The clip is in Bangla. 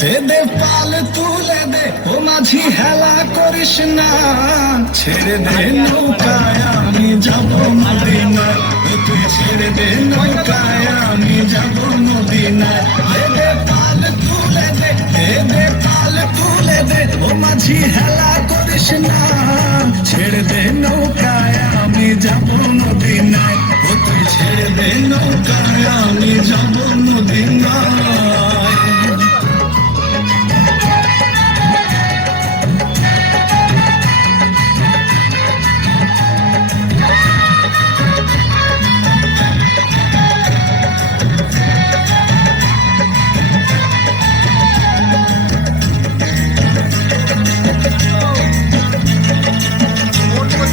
দে দে পাল তুলে দে ও মাঝি হেলা করিস না, ছেড়ে দে নৌকায় আমি যাব মদিনায়, তুই ছেড়ে দে নৌকায় আমি যাব মদিনায়। দে দে পাল তুলে দে, দে দে পাল তুলে দে ও মাঝি হেলা করিস না, ছেড়ে দে নৌকায় আমি যাব